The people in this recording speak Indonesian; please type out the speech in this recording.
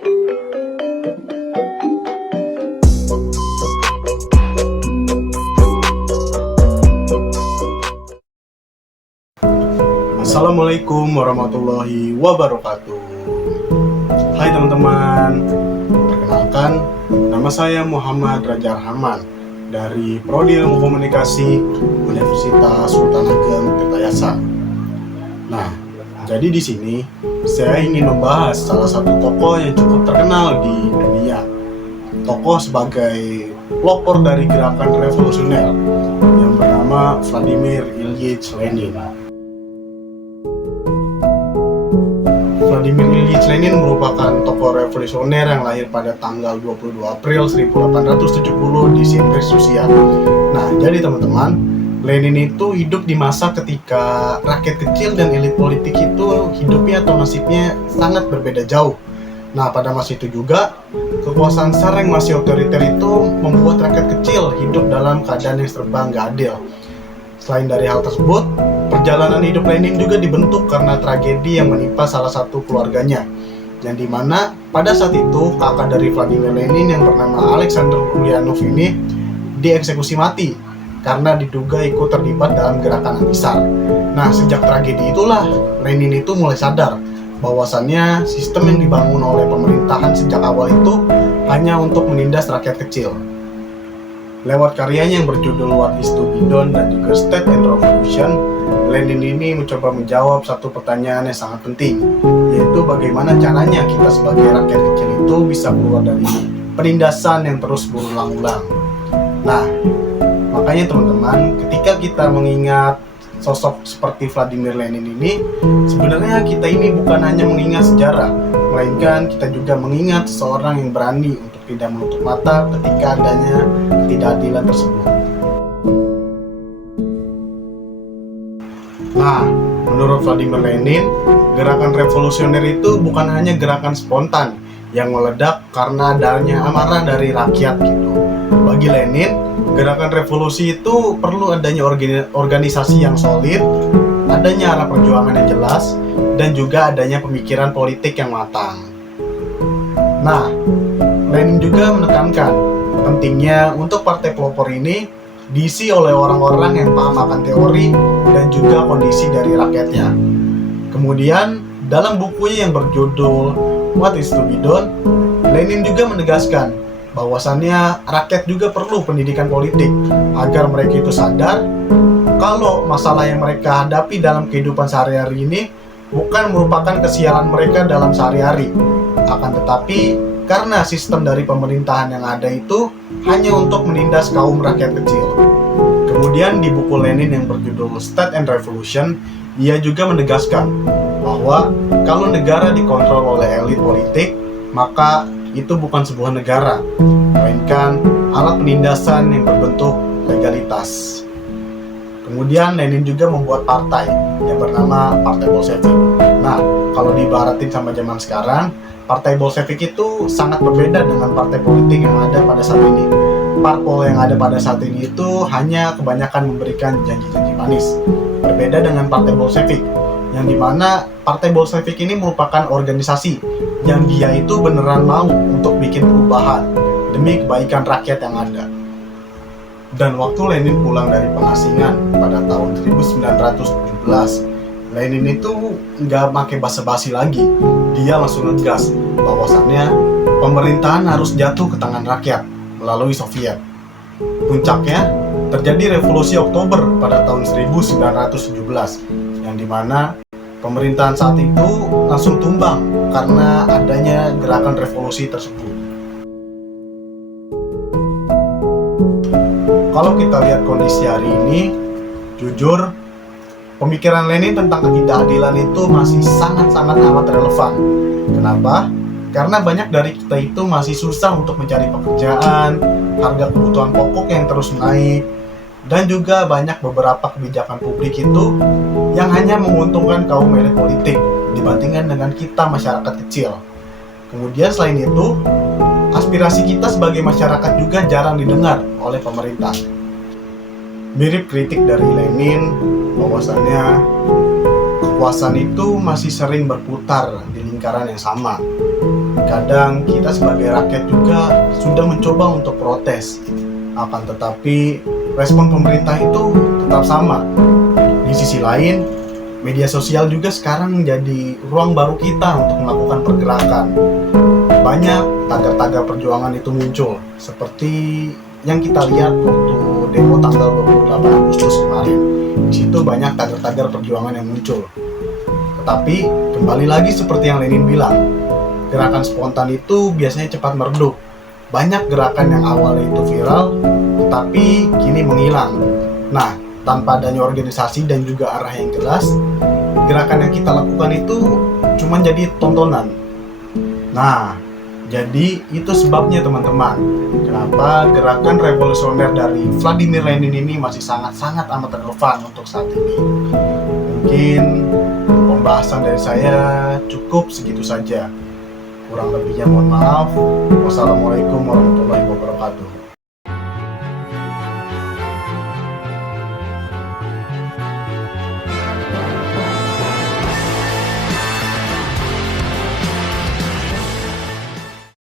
Assalamualaikum warahmatullahi wabarakatuh. Hai teman-teman, perkenalkan nama saya Muhammad Raja Arhaman dari Prodi Ilmu Komunikasi Universitas Sultan Ageng Tirtayasa. Nah, jadi di sini saya ingin membahas salah satu tokoh yang cukup terkenal di dunia. Tokoh sebagai pelopor dari gerakan revolusioner yang bernama Vladimir Ilyich Lenin. Vladimir Ilyich Lenin merupakan tokoh revolusioner yang lahir pada tanggal 22 April 1870 di St. Rusia. Nah, jadi teman-teman, Lenin itu hidup di masa ketika rakyat kecil dan elit politik itu hidupnya atau nasibnya sangat berbeda jauh. Nah, pada masa itu juga, kekuasaan tsar yang masih otoriter itu membuat rakyat kecil hidup dalam keadaan yang serba nggak adil. Selain dari hal tersebut, perjalanan hidup Lenin juga dibentuk karena tragedi yang menimpa salah satu keluarganya, yang dimana pada saat itu kakak dari Vladimir Lenin yang bernama Alexander Ulyanov ini dieksekusi mati karena diduga ikut terlibat dalam gerakan anti-tsar. Nah, sejak tragedi itulah Lenin itu mulai sadar bahwasannya sistem yang dibangun oleh pemerintahan sejak awal itu hanya untuk menindas rakyat kecil. Lewat karyanya yang berjudul What is to be done dan juga State and Revolution, Lenin ini mencoba menjawab satu pertanyaan yang sangat penting, yaitu bagaimana caranya kita sebagai rakyat kecil itu bisa keluar dari penindasan yang terus berulang-ulang. Nah, makanya teman-teman, ketika kita mengingat sosok seperti Vladimir Lenin ini, sebenarnya kita ini bukan hanya mengingat sejarah, melainkan kita juga mengingat seseorang yang berani untuk tidak menutup mata ketika adanya ketidakadilan tersebut. Nah, menurut Vladimir Lenin, gerakan revolusioner itu bukan hanya gerakan spontan yang meledak karena adanya amarah dari rakyat gitu. Bagi Lenin, gerakan revolusi itu perlu adanya organisasi yang solid, adanya arah perjuangan yang jelas, dan juga adanya pemikiran politik yang matang. Nah, Lenin juga menekankan pentingnya untuk partai pelopor ini diisi oleh orang-orang yang paham akan teori dan juga kondisi dari rakyatnya. Kemudian, dalam bukunya yang berjudul What is to be done, Lenin juga menegaskan bahwasannya rakyat juga perlu pendidikan politik agar mereka itu sadar kalau masalah yang mereka hadapi dalam kehidupan sehari-hari ini bukan merupakan kesialan mereka dalam sehari-hari, akan tetapi karena sistem dari pemerintahan yang ada itu hanya untuk menindas kaum rakyat kecil. Kemudian di buku Lenin yang berjudul State and Revolution, ia juga menegaskan bahwa kalau negara dikontrol oleh elit politik, maka itu bukan sebuah negara, melainkan alat penindasan yang berbentuk legalitas. Kemudian Lenin juga membuat partai yang bernama Partai Bolshevik. Nah, kalau diibaratin sama zaman sekarang, Partai Bolshevik itu sangat berbeda dengan partai politik yang ada pada saat ini. Parpol yang ada pada saat ini itu hanya kebanyakan memberikan janji-janji manis. Berbeda dengan Partai Bolshevik, yang dimana Partai Bolshevik ini merupakan organisasi yang dia itu beneran mau untuk bikin perubahan demi kebaikan rakyat yang ada. Dan waktu Lenin pulang dari pengasingan pada tahun 1917, Lenin itu nggak pakai basa-basi lagi. Dia langsung ngegas bahwasannya pemerintahan harus jatuh ke tangan rakyat melalui Soviet. Puncaknya terjadi revolusi Oktober pada tahun 1917, yang dimana pemerintahan saat itu langsung tumbang karena adanya gerakan revolusi tersebut. Kalau kita lihat kondisi hari ini, jujur, pemikiran Lenin tentang ketidakadilan itu masih sangat-sangat amat relevan. Kenapa? Karena banyak dari kita itu masih susah untuk mencari pekerjaan, harga kebutuhan pokok yang terus naik, dan juga banyak beberapa kebijakan publik itu yang hanya menguntungkan kaum elit politik dibandingkan dengan kita masyarakat kecil. Kemudian selain itu, aspirasi kita sebagai masyarakat juga jarang didengar oleh pemerintah. Mirip kritik dari Lenin bahwasannya kekuasaan itu masih sering berputar di lingkaran yang sama. Kadang kita sebagai rakyat juga sudah mencoba untuk protes, akan tetapi respon pemerintah itu tetap sama. Di sisi lain, media sosial juga sekarang menjadi ruang baru kita untuk melakukan pergerakan. Banyak tagar-tagar perjuangan itu muncul, seperti yang kita lihat waktu demo tanggal 28 Agustus kemarin. Di situ banyak tagar-tagar perjuangan yang muncul. Tetapi kembali lagi seperti yang Lenin bilang, gerakan spontan itu biasanya cepat meredup. Banyak gerakan yang awalnya itu viral, tetapi kini menghilang. Nah, tanpa adanya organisasi dan juga arah yang jelas, gerakan yang kita lakukan itu cuma jadi tontonan. Nah, jadi itu sebabnya teman-teman, kenapa gerakan revolusioner dari Vladimir Lenin ini masih sangat-sangat amat relevan untuk saat ini. Mungkin pembahasan dari saya cukup segitu saja. Kurang lebihnya mohon maaf. Wassalamualaikum warahmatullahi wabarakatuh.